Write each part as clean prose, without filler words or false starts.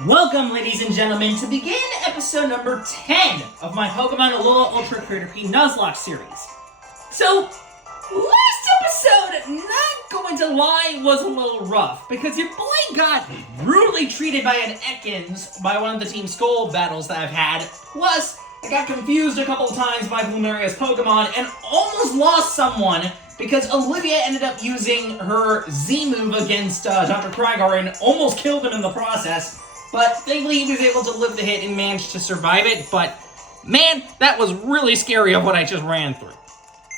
Welcome, ladies and gentlemen, to begin episode number 10 of my Pokemon Alola Ultra Creator P Nuzlocke series. So, last episode, not going to lie, was a little rough, because your boy got brutally treated by an Ekans by one of the Team Skull battles that I've had, plus I got confused a couple of times by Blumeria's Pokemon, and almost lost someone because Olivia ended up using her Z move against Dr. Crygor and almost killed him in the process. But thankfully he was able to live the hit and managed to survive it, but man, that was really scary of what I just ran through.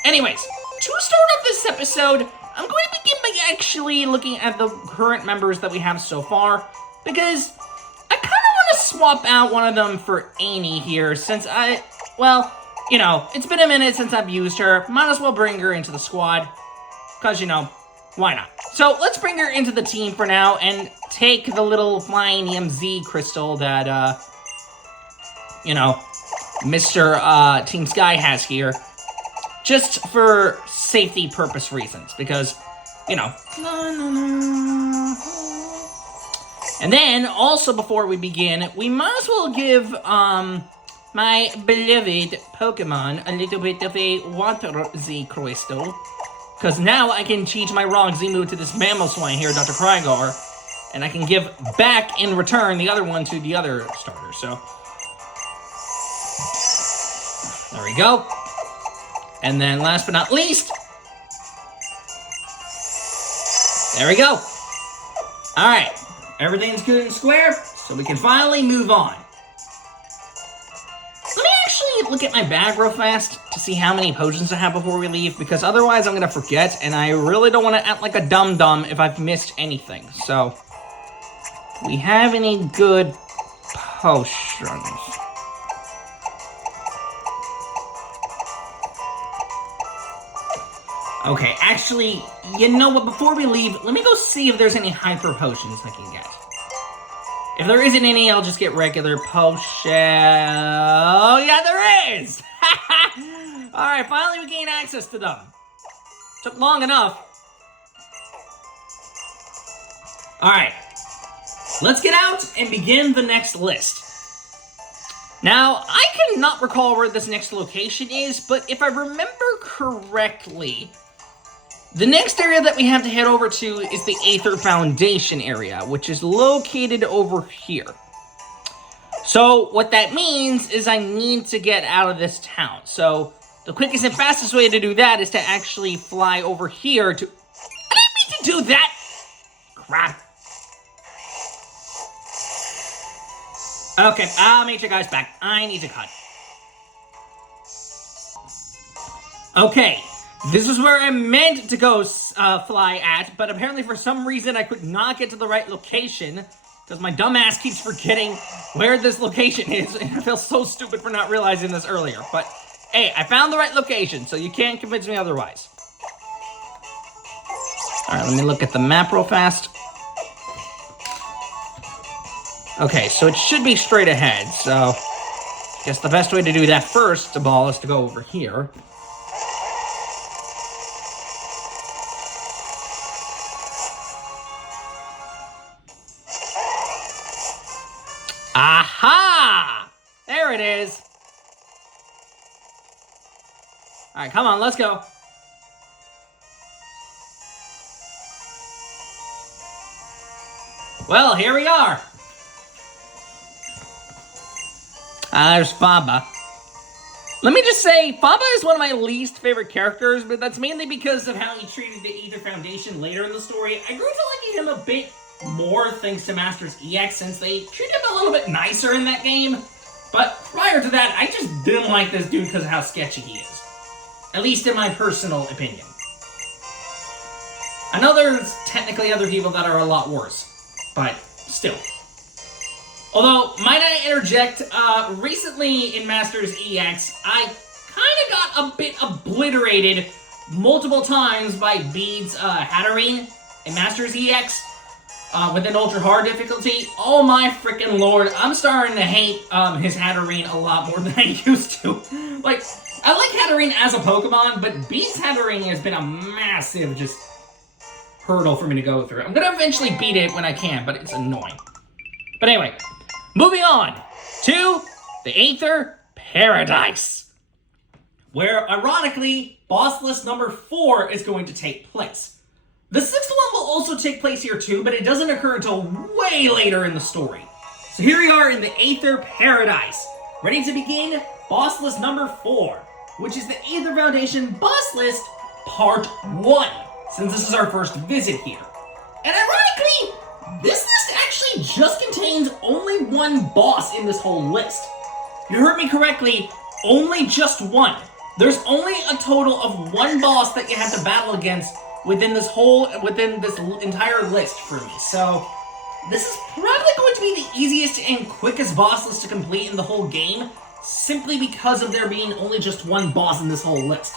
Anyways, to start off this episode, I'm going to begin by actually looking at the current members that we have so far, because I kind of want to swap out one of them for Amy here, since it's been a minute since I've used her. Might as well bring her into the squad, because, why not? So let's bring her into the team for now and take the little flying EMZ crystal that, Mr. Team Sky has here. Just for safety purpose reasons, because, And then, also before we begin, we might as well give, my beloved Pokemon a little bit of a water Z crystal. Because now I can teach my Rock Z move to this Mamoswine here, Dr. Crygor, and I can give back in return the other one to the other starter, so. There we go. And then last but not least, there we go. Alright, everything's good and square, so we can finally move on. Let me actually look at my bag real fast to see how many potions I have before we leave, because otherwise I'm going to forget, and I really don't want to act like a dum-dum if I've missed anything. So, do we have any good potions? Okay, actually, you know what, before we leave, let me go see if there's any hyper potions I can get. If there isn't any, I'll just get regular potion. Oh, yeah, there is! Alright, finally we gain access to them. Took long enough. Alright. Let's get out and begin the next list. Now, I cannot recall where this next location is, but if I remember correctly, the next area that we have to head over to is the Aether Foundation area, which is located over here. So, what that means is I need to get out of this town. So, the quickest and fastest way to do that is to actually fly over here to... I didn't mean to do that! Crap. Okay, I'll meet you guys back. I need to cut. Okay. This is where I meant to go fly at, but apparently for some reason I could not get to the right location, because my dumbass keeps forgetting where this location is, and I feel so stupid for not realizing this earlier. But, hey, I found the right location, so you can't convince me otherwise. Alright, let me look at the map real fast. Okay, so it should be straight ahead, so I guess the best way to do that first of all is to go over here. Aha! There it is. Alright, come on, let's go. Well, here we are. There's Faba. Let me just say, Faba is one of my least favorite characters, but that's mainly because of how he treated the Aether Foundation later in the story. I grew to liking him a bit more thanks to Masters EX, since they treated him a little bit nicer in that game. But prior to that, I just didn't like this dude because of how sketchy he is. At least in my personal opinion. I know there's technically other people that are a lot worse, but still. Although, might I interject, recently in Masters EX, I kinda got a bit obliterated multiple times by Bede's Hatterene in Masters EX. With an ultra hard difficulty. Oh my freaking lord, I'm starting to hate his Hatterene a lot more than I used to. Like, I like Hatterene as a Pokemon, but Beast's Hatterene has been a massive hurdle for me to go through. I'm gonna eventually beat it when I can, but it's annoying. But anyway, moving on to the Aether Paradise, where, ironically, boss list number 4 is going to take place. The 6th one will also take place here too, but it doesn't occur until way later in the story. So here we are in the Aether Paradise, ready to begin boss list number 4, which is the Aether Foundation boss list part 1, since this is our first visit here. And ironically, this list actually just contains only one boss in this whole list. You heard me correctly, only just one. There's only a total of one boss that you have to battle against within this entire list for me. So this is probably going to be the easiest and quickest boss list to complete in the whole game, simply because of there being only just one boss in this whole list.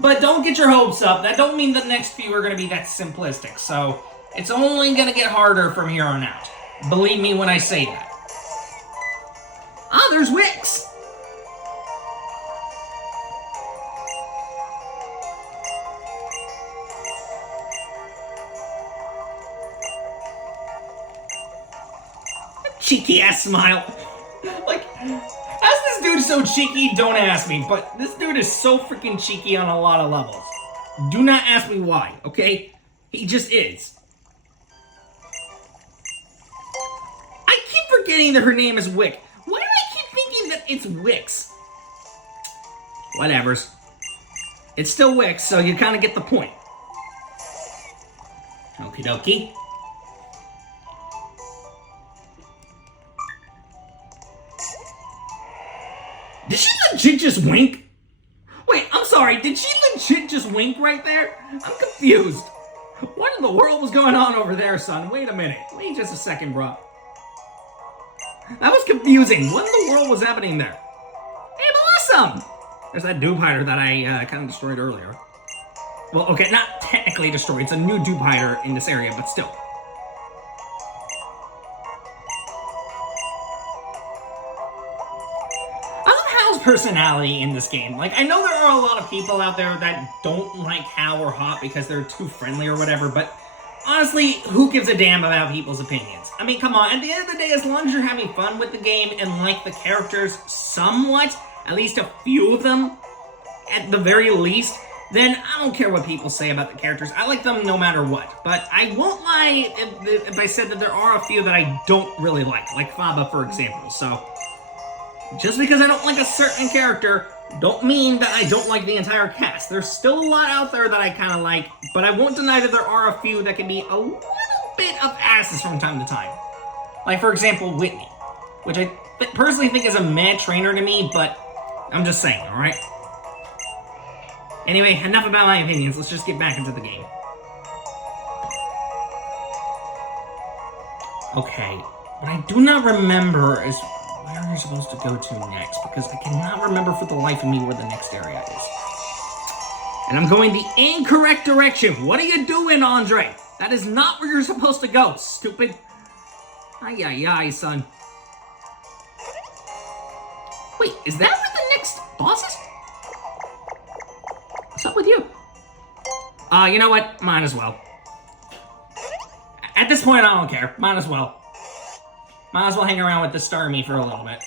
But don't get your hopes up. That don't mean the next few are going to be that simplistic. So it's only going to get harder from here on out. Believe me when I say that. Ah, there's Wix! Cheeky ass smile. Like, how's this dude so cheeky? Don't ask me. But this dude is so freaking cheeky on a lot of levels. Do not ask me why, okay? He just is. I keep forgetting that her name is Wick. Why do I keep thinking that it's Wix? Whatevers. It's still Wix, so you kind of get the point. Okie dokie. Did she legit just wink? Wait, I'm sorry, did she legit just wink right there? I'm confused. What in the world was going on over there, son? Wait a minute. Wait just a second, bro. That was confusing. What in the world was happening there? Hey, Blossom! There's that dupe hider that I kind of destroyed earlier. Well, okay, not technically destroyed. It's a new dupe hider in this area, but still. Personality in this game. Like, I know there are a lot of people out there that don't like Hal or Hot because they're too friendly or whatever, but honestly, who gives a damn about people's opinions? I mean, come on, at the end of the day, as long as you're having fun with the game and like the characters somewhat, at least a few of them, at the very least, then I don't care what people say about the characters. I like them no matter what. But I won't lie if I said that there are a few that I don't really like Faba, for example, so just because I don't like a certain character, don't mean that I don't like the entire cast. There's still a lot out there that I kind of like, but I won't deny that there are a few that can be a little bit of asses from time to time. Like, for example, Whitney, which I personally think is a meh trainer to me, but I'm just saying, alright? Anyway, enough about my opinions. Let's just get back into the game. Okay, what I do not remember is where are you supposed to go to next, because I cannot remember for the life of me where the next area is. And I'm going the incorrect direction. What are you doing, Andre? That is not where you're supposed to go, stupid. Ay, ay, ay, son. Wait, is that where the next boss is? What's up with you? You know what? Might as well. At this point, I don't care. Might as well. Might as well hang around with the Starmie for a little bit.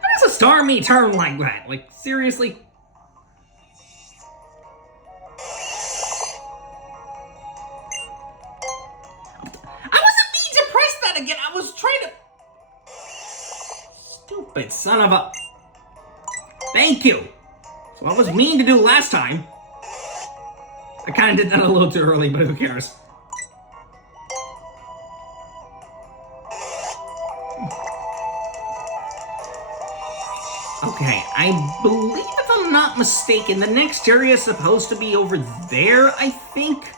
How does a Starmie turn like that? Like, seriously? I wasn't being to press that again. I was trying to... Stupid son of a... Thank you. So I was mean to do last time. I kind of did that a little too early, but who cares? Okay, I believe, if I'm not mistaken, the next area is supposed to be over there, I think?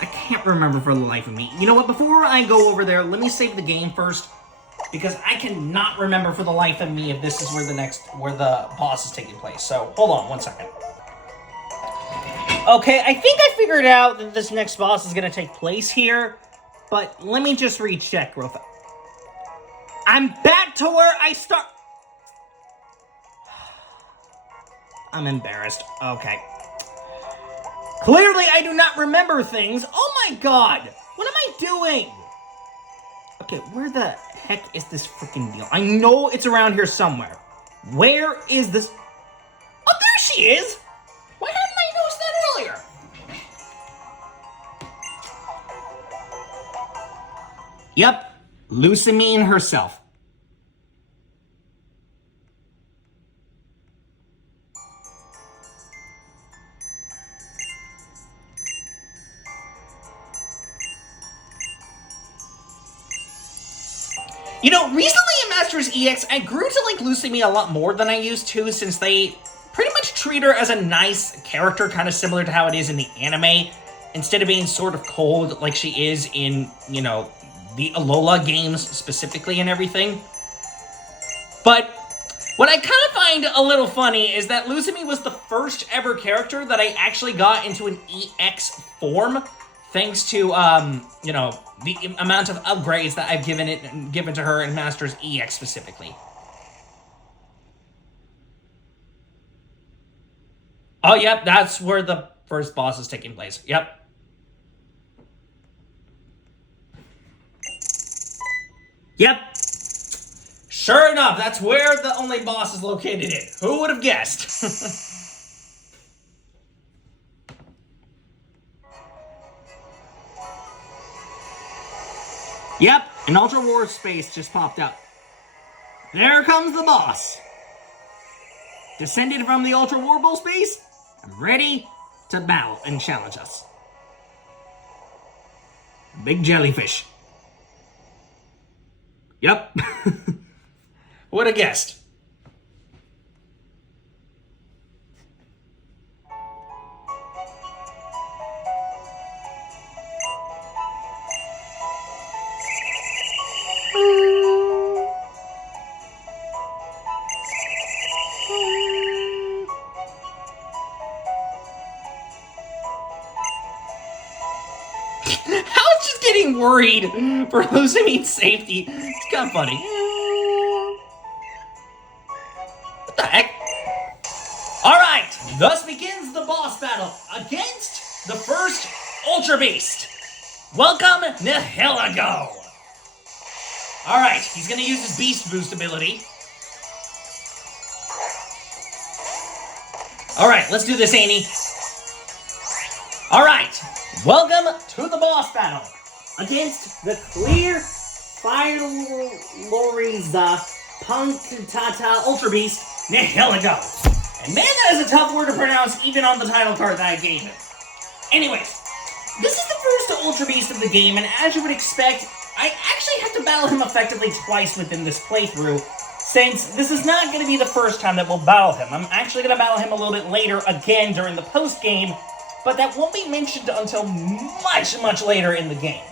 I can't remember for the life of me. You know what, before I go over there, let me save the game first, because I cannot remember for the life of me if this is where the boss is taking place. So, hold on one second. Okay, I think I figured out that this next boss is going to take place here, but let me just recheck real fast. I'm back to where I start... I'm embarrassed. Okay. Clearly, I do not remember things. Oh my god! What am I doing? Okay, where the heck is this freaking deal? I know it's around here somewhere. Where is this? Oh, there she is! Why hadn't I noticed that earlier? Yep, P.A.U.C.N herself. You know, recently in Masters EX, I grew to like P.A.U.C.N a lot more than I used to, since they pretty much treat her as a nice character, kind of similar to how it is in the anime, instead of being sort of cold like she is in, you know, the Alola games specifically and everything. But what I kind of find a little funny is that P.A.U.C.N was the first ever character that I actually got into an EX form, thanks to, you know, the amount of upgrades that I've given to her in Masters EX specifically. Oh, yep, that's where the first boss is taking place. Yep. Yep. Sure enough, that's where the only boss is located in. Who would have guessed? Yep, an Ultra War space just popped up. There comes the boss. Descended from the Ultra Warble space, ready to battle and challenge us. Big jellyfish. Yep. Would have guessed. Getting worried for P.A.U.C.N's safety. It's kind of funny. What the heck? Alright, thus begins the boss battle against the first Ultra Beast. Welcome, Nihilego. Alright, he's gonna use his Beast Boost ability. Alright, let's do this, Amy. Alright, welcome to the boss battle against the Clear Fireloriza Punktata Ultra Beast, Nihilego. And man, that is a tough word to pronounce even on the title card that I gave him. Anyways, this is the first Ultra Beast of the game, and as you would expect, I actually have to battle him effectively twice within this playthrough, since this is not going to be the first time that we'll battle him. I'm actually going to battle him a little bit later again during the post-game, but that won't be mentioned until much, much later in the game.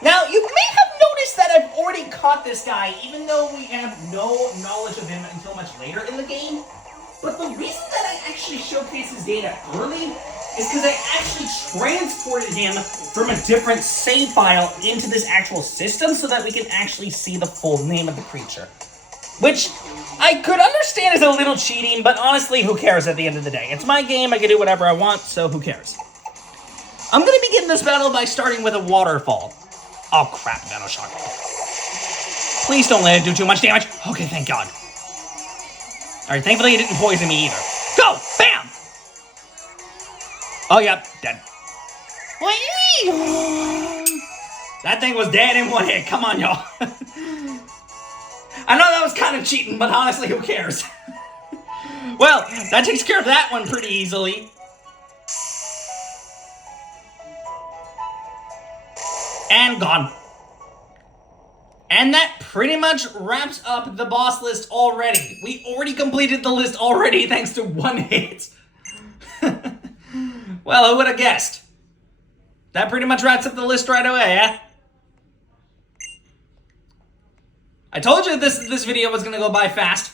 Now, you may have noticed that I've already caught this guy, even though we have no knowledge of him until much later in the game. But the reason that I actually showcase his data early is because I actually transported him from a different save file into this actual system so that we can actually see the full name of the creature. Which I could understand is a little cheating, but honestly, who cares at the end of the day? It's my game, I can do whatever I want, so who cares? I'm going to begin this battle by starting with a waterfall. Oh crap, Nano Shock. Please don't let it do too much damage. Okay, thank God. Alright, thankfully it didn't poison me either. Go! Bam! Oh, yep, dead. That thing was dead in one hit. Come on, y'all. I know that was kind of cheating, but honestly, who cares? Well, that takes care of that one pretty easily. And gone. And that pretty much wraps up the boss list already. We already completed the list already thanks to one hit. Well, who would have guessed? That pretty much wraps up the list right away, eh? I told you this video was gonna go by fast.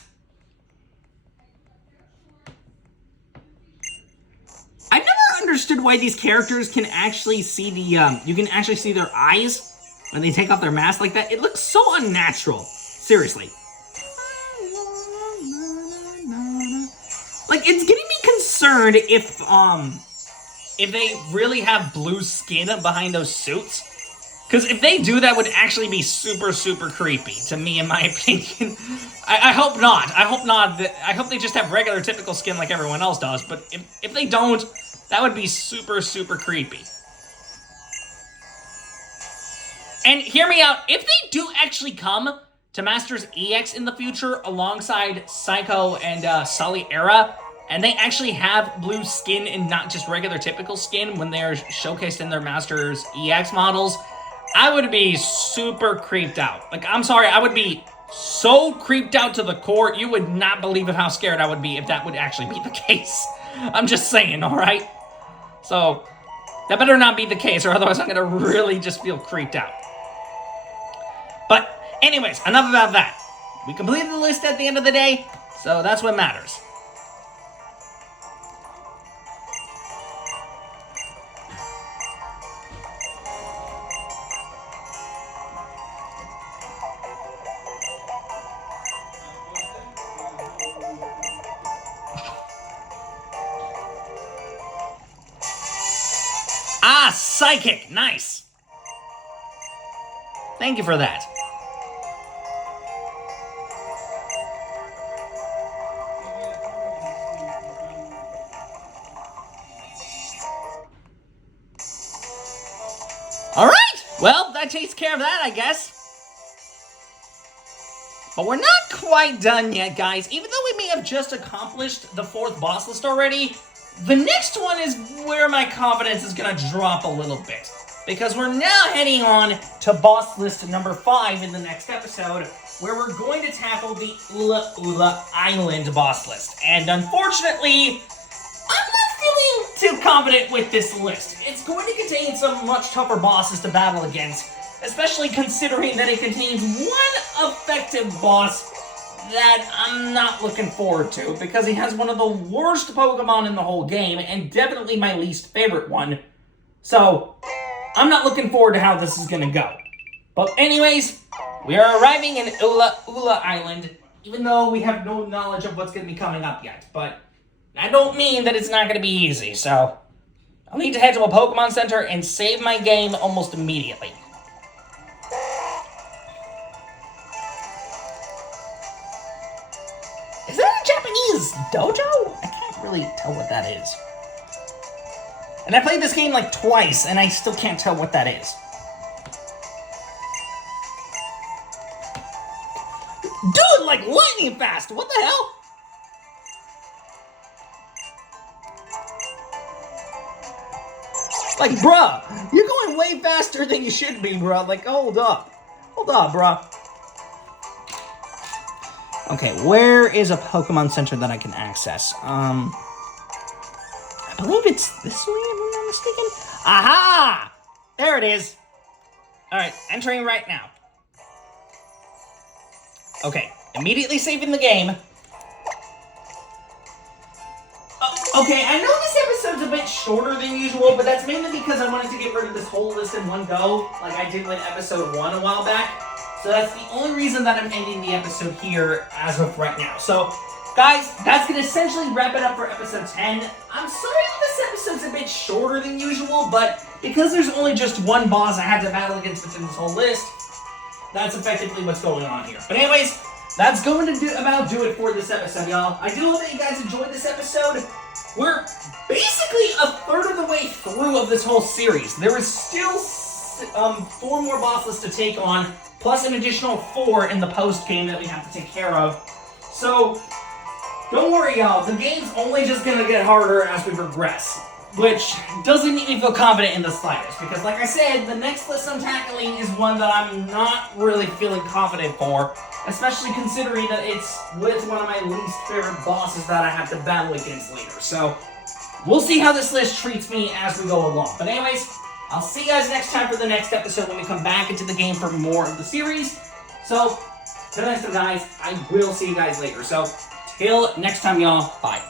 I never understood why these characters can actually see the, you can actually see their eyes when they take off their mask like that. It looks so unnatural. Seriously. Like, it's getting me concerned if, if they really have blue skin behind those suits. Because if they do, that would actually be super, super creepy, to me, in my opinion. I hope not. I hope not. I hope they just have regular, typical skin like everyone else does. But if they don't, that would be super, super creepy. And hear me out. If they do actually come to Masters EX in the future, alongside Psycho and Sully Era, and they actually have blue skin and not just regular, typical skin when they're showcased in their Masters EX models, I would be super creeped out. Like, I'm sorry, I would be so creeped out to the core, you would not believe how scared I would be if that would actually be the case. I'm just saying, alright? So, that better not be the case, or otherwise I'm gonna really just feel creeped out. But, anyways, enough about that. We completed the list at the end of the day, so that's what matters. Ah, Psychic! Nice! Thank you for that. Alright! Well, that takes care of that, I guess. But we're not quite done yet, guys. Even though we may have just accomplished the 4th boss list already, the next one is where my confidence is going to drop a little bit. Because we're now heading on to boss list number 5 in the next episode, where we're going to tackle the Ula Ula Island boss list. And unfortunately, I'm not feeling too confident with this list. It's going to contain some much tougher bosses to battle against, especially considering that it contains one effective boss that I'm not looking forward to, because he has one of the worst Pokemon in the whole game, and definitely my least favorite one. So, I'm not looking forward to how this is going to go. But anyways, we are arriving in Ula Ula Island, even though we have no knowledge of what's going to be coming up yet. But I don't mean that it's not going to be easy, so I'll need to head to a Pokemon Center and save my game almost immediately. Is that a Japanese dojo? I can't really tell what that is. And I played this game like twice, and I still can't tell what that is. Dude, like lightning fast! What the hell? Like, bruh, you're going way faster than you should be, bruh. Like, hold up. Hold up, bruh. Okay, where is a Pokemon Center that I can access? I believe it's this way, if I'm not mistaken. Aha! There it is. Alright, entering right now. Okay, immediately saving the game. Okay, I know this episode's a bit shorter than usual, but that's mainly because I wanted to get rid of this whole list in one go, like I did with episode 1 a while back. So that's the only reason that I'm ending the episode here as of right now. So, guys, that's going to essentially wrap it up for episode 10. I'm sorry this episode's a bit shorter than usual, but because there's only just one boss I had to battle against within this whole list, that's effectively what's going on here. But anyways, that's going to do it for this episode, y'all. I do hope that you guys enjoyed this episode. We're basically a third of the way through of this whole series. There is still 4 more boss lists to take on, plus an additional 4 in the post game that we have to take care of. So, don't worry, y'all. The game's only just going to get harder as we progress, which doesn't make me feel confident in the slightest, because like I said, the next list I'm tackling is one that I'm not really feeling confident for, especially considering that it's with one of my least favorite bosses that I have to battle against later. So, we'll see how this list treats me as we go along. But anyways, I'll see you guys next time for the next episode when we come back into the game for more of the series. So, till next time, guys, I will see you guys later. So, till next time, y'all, bye.